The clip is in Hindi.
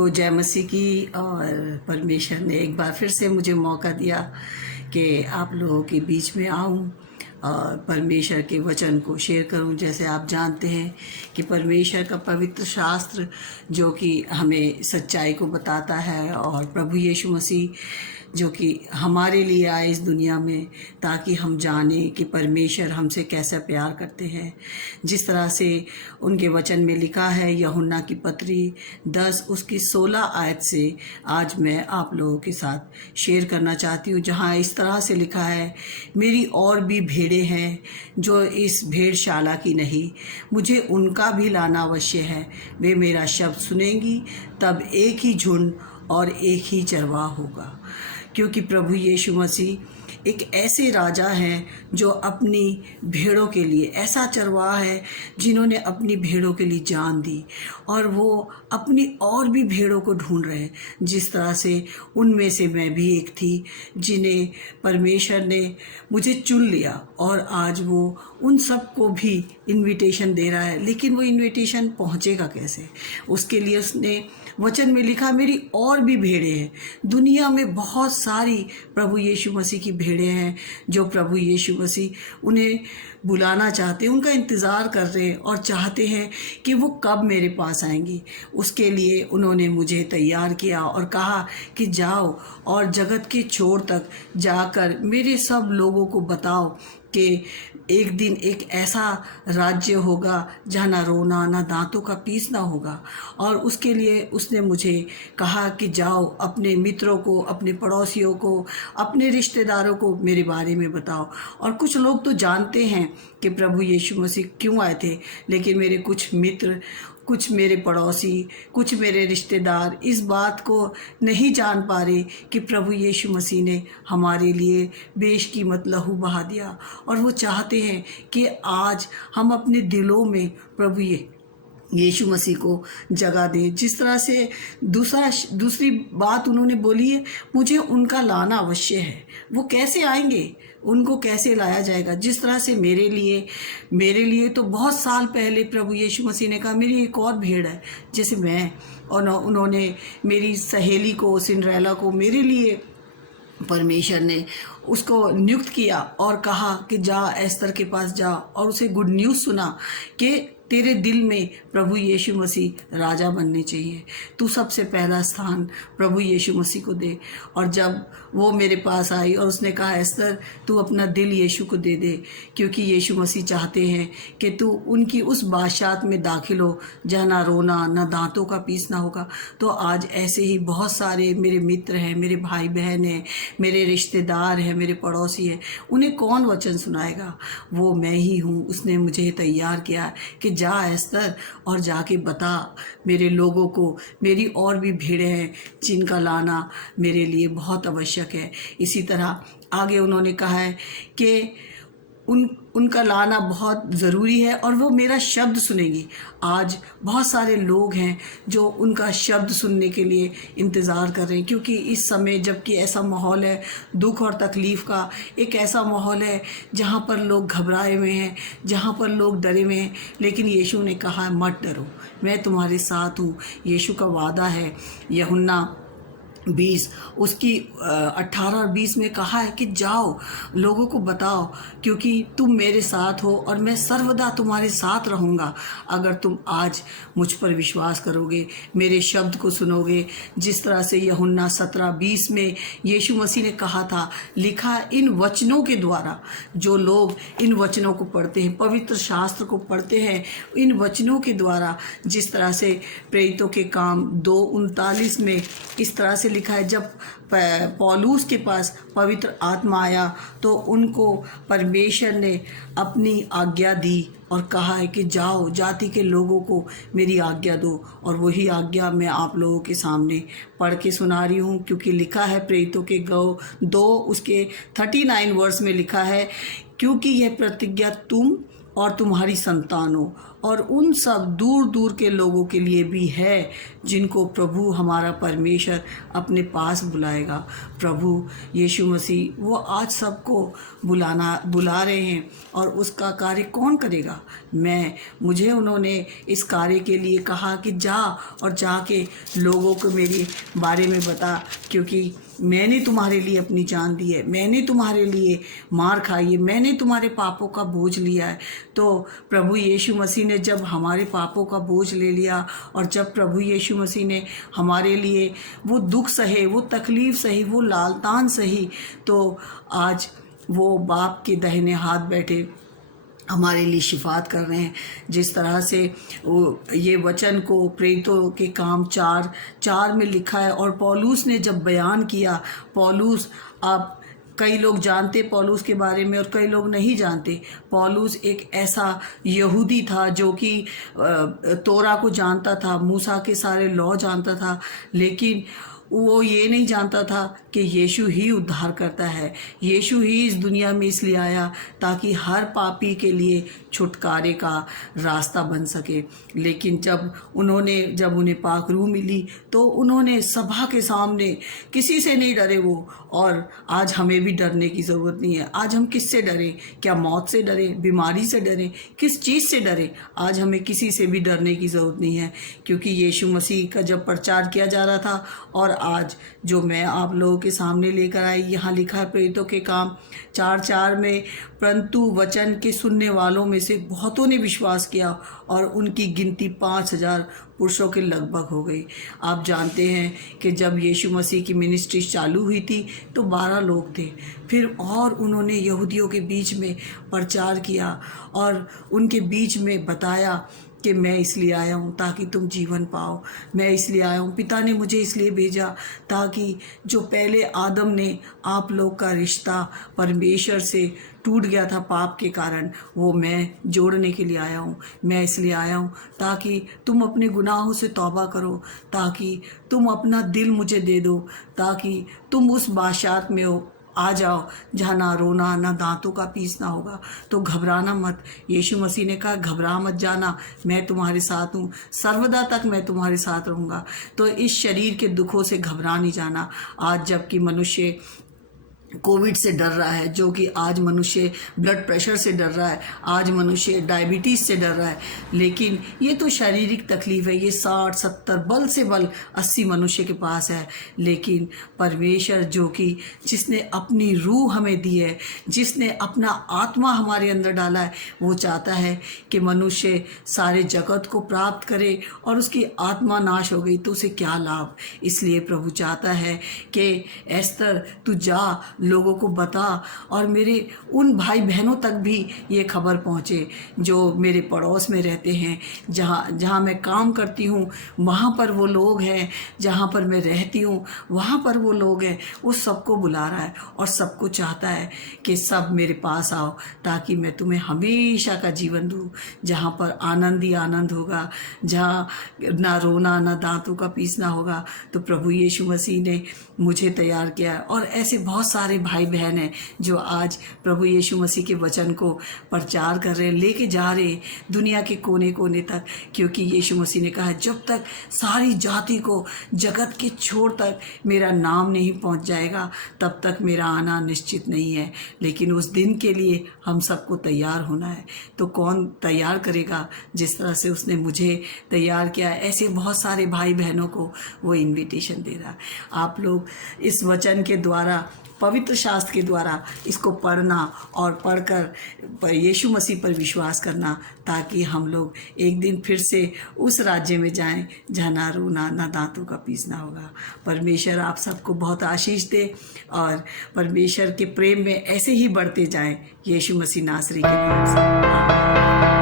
सबको जय मसीह की। और परमेश्वर ने एक बार फिर से मुझे मौका दिया कि आप लोगों के बीच में आऊं और परमेश्वर के वचन को शेयर करूं। जैसे आप जानते हैं कि परमेश्वर का पवित्र शास्त्र जो कि हमें सच्चाई को बताता है, और प्रभु यीशु मसीह जो कि हमारे लिए आए इस दुनिया में ताकि हम जानें कि परमेश्वर हमसे कैसा प्यार करते हैं। जिस तरह से उनके वचन में लिखा है, यूहन्ना की पत्री 10 उसकी 16 आयत से आज मैं आप लोगों के साथ शेयर करना चाहती हूँ, जहाँ इस तरह से लिखा है, मेरी और भी भेड़ें हैं जो इस भेड़शाला की नहीं, मुझे उनका भी लाना अवश्य है। वे मेरा शब्द सुनेंगी, तब एक ही झुंड और एक ही चरवाहा होगा। क्योंकि प्रभु यीशु मसीह एक ऐसे राजा हैं जो अपनी भेड़ों के लिए, ऐसा चरवाहा है जिन्होंने अपनी भेड़ों के लिए जान दी, और वो अपनी और भी भेड़ों को ढूंढ रहे हैं। जिस तरह से उनमें से मैं भी एक थी जिन्हें परमेश्वर ने मुझे चुन लिया, और आज वो उन सबको भी इनविटेशन दे रहा है। लेकिन वो इनविटेशन पहुंचेगा कैसे? उसके लिए उसने वचन में लिखा, मेरी और भी भेड़ें हैं। दुनिया में बहुत सारी प्रभु यीशु मसीह की भेड़ें हैं जो प्रभु यीशु मसीह उन्हें बुलाना चाहते हैं, उनका इंतज़ार कर रहे हैं और चाहते हैं कि वो कब मेरे पास आएंगी। उसके लिए उन्होंने मुझे तैयार किया और कहा कि जाओ और जगत के छोर तक जाकर मेरे सब लोगों को बताओ कि एक दिन एक ऐसा राज्य होगा जहाँ ना रोना ना दांतों का पीसना होगा। और उसके लिए उसने मुझे कहा कि जाओ अपने मित्रों को, अपने पड़ोसियों को, अपने रिश्तेदारों को मेरे बारे में बताओ। और कुछ लोग तो जानते हैं कि प्रभु यीशु मसीह क्यों आए थे, लेकिन मेरे कुछ मित्र, कुछ मेरे पड़ोसी, कुछ मेरे रिश्तेदार इस बात को नहीं जान पा रहे कि प्रभु यीशु मसीह ने हमारे लिए बेशकीमत लहू बहा दिया। और वो चाहते हैं कि आज हम अपने दिलों में प्रभु यीशु मसीह को जगह दें। जिस तरह से दूसरी बात उन्होंने बोली है, मुझे उनका लाना अवश्य है। वो कैसे आएंगे? उनको कैसे लाया जाएगा? जिस तरह से मेरे लिए तो बहुत साल पहले प्रभु यीशु मसीह ने कहा, मेरी एक और भेड़ है जैसे मैं, और उन्होंने मेरी सहेली को, सिंड्रेला को, मेरे लिए परमेश्वर ने उसको नियुक्त किया और कहा कि जा एस्तर के पास जा और उसे गुड न्यूज़ सुना कि तेरे दिल में प्रभु यीशु मसीह राजा बनने चाहिए। तू सबसे पहला स्थान प्रभु यीशु मसीह को दे। और जब वो मेरे पास आई और उसने कहा, एस्तर तू अपना दिल यीशु को दे दे, क्योंकि यीशु मसीह चाहते हैं कि तू उनकी उस बादशाहत में दाखिल हो जहाँ ना रोना ना दांतों का पीसना होगा। तो आज ऐसे ही बहुत सारे मेरे मित्र हैं, मेरे भाई बहन हैं, मेरे रिश्तेदार हैं, मेरे पड़ोसी हैं। उन्हें कौन वचन सुनाएगा? वो मैं ही हूँ। उसने मुझे तैयार किया कि जा एस्तर और जाके बता मेरे लोगों को, मेरी और भी भेड़ें हैं जिनका लाना मेरे लिए बहुत आवश्यक है। इसी तरह आगे उन्होंने कहा है कि उनका लाना बहुत ज़रूरी है और वो मेरा शब्द सुनेगी। आज बहुत सारे लोग हैं जो उनका शब्द सुनने के लिए इंतज़ार कर रहे हैं, क्योंकि इस समय जबकि ऐसा माहौल है, दुख और तकलीफ़ का एक ऐसा माहौल है जहाँ पर लोग घबराए हुए हैं, जहाँ पर लोग डरे हुए हैं। लेकिन यीशु ने कहा, मत डरो, मैं तुम्हारे साथ हूँ। यीशु का वादा है, यूहन्ना 20 उसकी 18 और 20 में कहा है कि जाओ लोगों को बताओ, क्योंकि तुम मेरे साथ हो और मैं सर्वदा तुम्हारे साथ रहूँगा अगर तुम आज मुझ पर विश्वास करोगे, मेरे शब्द को सुनोगे। जिस तरह से यूहन्ना 17:20 में यीशु मसीह ने कहा था, लिखा इन वचनों के द्वारा, जो लोग इन वचनों को पढ़ते हैं, पवित्र शास्त्र को पढ़ते हैं, इन वचनों के द्वारा, जिस तरह से प्रेरितों के काम 2:39 में इस तरह से लिखा है, जब पौलुस के पास पवित्र आत्मा आया तो उनको परमेश्वर ने अपनी आज्ञा दी और कहा है कि जाओ जाति के लोगों को मेरी आज्ञा दो। और वही आज्ञा मैं आप लोगों के सामने पढ़ के सुना रही हूँ, क्योंकि लिखा है प्रेरितों के 2 उसके 39 वर्ष में लिखा है, क्योंकि यह प्रतिज्ञा तुम और तुम्हारी संतानों और उन सब दूर दूर के लोगों के लिए भी है जिनको प्रभु हमारा परमेश्वर अपने पास बुलाएगा। प्रभु यीशु मसीह वो आज सबको बुला रहे हैं, और उसका कार्य कौन करेगा? मुझे उन्होंने इस कार्य के लिए कहा कि जा और जाके लोगों को मेरे बारे में बता, क्योंकि मैंने तुम्हारे लिए अपनी जान दी है, मैंने तुम्हारे लिए मार खाई है, मैंने तुम्हारे पापों का बोझ लिया है। तो प्रभु यीशु मसीह ने जब हमारे पापों का बोझ ले लिया, और जब प्रभु यीशु मसीह ने हमारे लिए वो दुख सहे, वो तकलीफ़ सही, वो लालतान सही, तो आज वो बाप के दाहिने हाथ बैठे हमारे लिए शिफात कर रहे हैं। जिस तरह से ये वचन को प्रेरितों के काम 4:4 में लिखा है, और पौलुस ने जब बयान किया, पौलुस, आप कई लोग जानते पौलुस के बारे में और कई लोग नहीं जानते। पौलुस एक ऐसा यहूदी था जो कि तोरा को जानता था, मूसा के सारे लॉ जानता था, लेकिन वो ये नहीं जानता था कि यीशु ही उद्धार करता है। यीशु ही इस दुनिया में इसलिए आया ताकि हर पापी के लिए छुटकारे का रास्ता बन सके। लेकिन जब उन्हें पाक रूह मिली, तो उन्होंने सभा के सामने, किसी से नहीं डरे वो। और आज हमें भी डरने की ज़रूरत नहीं है। आज हम किससे डरें? क्या मौत से डरें? बीमारी से डरें? किस चीज़ से डरें? आज हमें किसी से भी डरने की ज़रूरत नहीं है, क्योंकि यीशु मसीह का जब प्रचार किया जा रहा था, और आज जो मैं आप लोगों के सामने लेकर आई, यहाँ लिखा है प्रेरितों के काम 4:4 में, परंतु वचन के सुनने वालों में से बहुतों ने विश्वास किया, और उनकी गिनती 5,000 पुरुषों के लगभग हो गई। आप जानते हैं कि जब यीशु मसीह की मिनिस्ट्री चालू हुई थी तो 12 लोग थे। फिर और उन्होंने यहूदियों के बीच में प्रचार किया, और उनके बीच में बताया कि मैं इसलिए आया हूँ ताकि तुम जीवन पाओ। मैं इसलिए आया हूँ, पिता ने मुझे इसलिए भेजा ताकि जो पहले आदम ने आप लोग का रिश्ता परमेश्वर से टूट गया था पाप के कारण, वो मैं जोड़ने के लिए आया हूँ। मैं इसलिए आया हूँ ताकि तुम अपने गुनाहों से तौबा करो, ताकि तुम अपना दिल मुझे दे दो, ताकि तुम उस बादशाहत में आ जाओ जहाँ ना रोना ना दांतों का पीसना होगा। तो घबराना मत। यीशु मसीह ने कहा, घबरा मत जाना, मैं तुम्हारे साथ हूँ, सर्वदा तक मैं तुम्हारे साथ रहूँगा। तो इस शरीर के दुखों से घबरा नहीं जाना। आज जबकि मनुष्य कोविड से डर रहा है, जो कि आज मनुष्य ब्लड प्रेशर से डर रहा है, आज मनुष्य डायबिटीज़ से डर रहा है, लेकिन ये तो शारीरिक तकलीफ है। ये 60-70 बल से बल 80 मनुष्य के पास है। लेकिन परमेश्वर जो कि जिसने अपनी रूह हमें दी है, जिसने अपना आत्मा हमारे अंदर डाला है, वो चाहता है कि मनुष्य सारे जगत को प्राप्त करे और उसकी आत्मा नाश हो गई तो उसे क्या लाभ। इसलिए प्रभु चाहता है कि एस्तर तू जा, लोगों को बता, और मेरे उन भाई बहनों तक भी ये खबर पहुँचे जो मेरे पड़ोस में रहते हैं, जहाँ मैं काम करती हूँ वहाँ पर वो लोग हैं, जहाँ पर मैं रहती हूँ वहाँ पर वो लोग हैं। वो सबको बुला रहा है और सबको चाहता है कि सब मेरे पास आओ ताकि मैं तुम्हें हमेशा का जीवन दूँ, जहाँ पर आनंद ही आनंद होगा, जहाँ ना रोना ना दांतों का पीसना होगा। तो प्रभु यीशु मसीह ने मुझे तैयार किया, और ऐसे बहुत सारे भाई बहन हैं जो आज प्रभु यीशु मसीह के वचन को प्रचार कर रहे हैं, लेके जा रहे हैं दुनिया के कोने कोने तक। क्योंकि यीशु मसीह ने कहा, जब तक सारी जाति को जगत के छोर तक मेरा नाम नहीं पहुंच जाएगा, तब तक मेरा आना निश्चित नहीं है। लेकिन उस दिन के लिए हम सबको तैयार होना है। तो कौन तैयार करेगा? जिस तरह से उसने मुझे तैयार किया, ऐसे बहुत सारे भाई बहनों को वो इन्विटेशन दे रहा है। आप लोग इस वचन के द्वारा, पवित्र शास्त्र के द्वारा इसको पढ़ना और पढ़कर यीशु मसीह पर विश्वास करना, ताकि हम लोग एक दिन फिर से उस राज्य में जाएं जहाँ ना रोना ना दांतों का पीसना होगा। परमेश्वर आप सबको बहुत आशीष दे, और परमेश्वर के प्रेम में ऐसे ही बढ़ते जाएं, यीशु मसीह नासरी के नाम से।